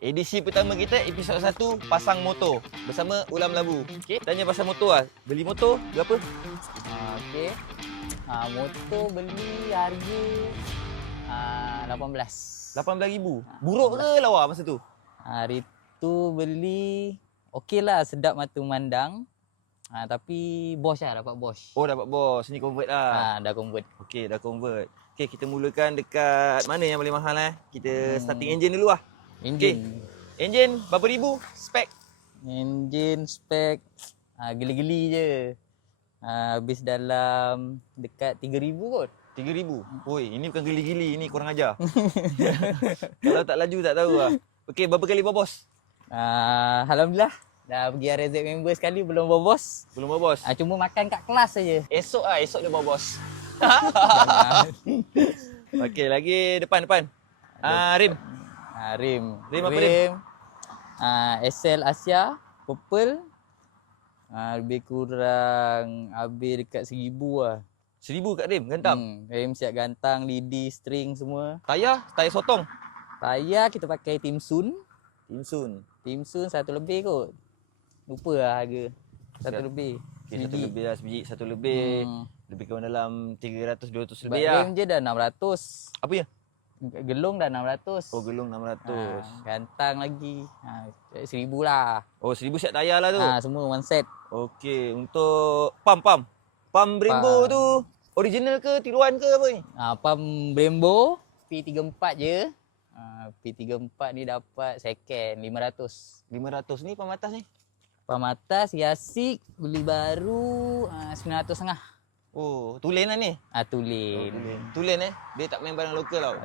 Edisi pertama kita, episod 1, pasang motor bersama Ulam Labu. Okey. Tanya pasal motor lah. Beli motor berapa? Okey. Motor beli harga 18. 18,000. Buruk ke lawa masa tu? Hari tu beli okeylah, sedap mata memandang. Tapi Bosch lah, dapat Bosch. Oh, dapat bos. Ni convert lah. Dah convert. Okey, dah convert. Okey, kita mulakan dekat mana yang paling mahal Kita starting engine dulu lah. Enjin. Engine berapa ribu? Spek? Enjin spek geli-geli je. Habis dalam dekat 3,000 kot. 3,000. Oi, ini bukan gili-gili, ini kurang ajar. Kalau tak laju tak tahu lah. Okey, berapa kali bawa bos? Alhamdulillah. Dah pergi RZ member sekali, belum bawa bos. Belum bawa bos. Cuma makan kat kelas saja. Esok dia bawa bos. Okey, lagi depan. Rim. Rim. Rim apa rim? SL Asia Purple. Lebih kurang habis dekat 1,000 lah. 1,000 kat rim, gantam. Rim siap gantang, lidi, string semua. Tayar sotong. Tayar kita pakai Timsun. Timsun. 1 lebih kot. Lupa lah harga. 1 lebih. Okay, 1 lebih lah, sebiji 1 lebih. Lebih kurang dalam 300-200 lebih lah. Rim je dah 600. Apa ya? Gelung dah 600. Oh, gelung 600. Gantang lagi. 1,000 lah. Oh, 1,000 set tayar lah tu. Semua one set. Okey, untuk pam Brembo tu original ke tiruan ke apa ni? Pump Brembo P34 je. P34 ni dapat second 500. 500 ni pam atas ni. Pump atas Yasik beli baru 900 setengah. Oh, tulen lah ni. Tulen. Tulen Dia tak main barang lokal tau.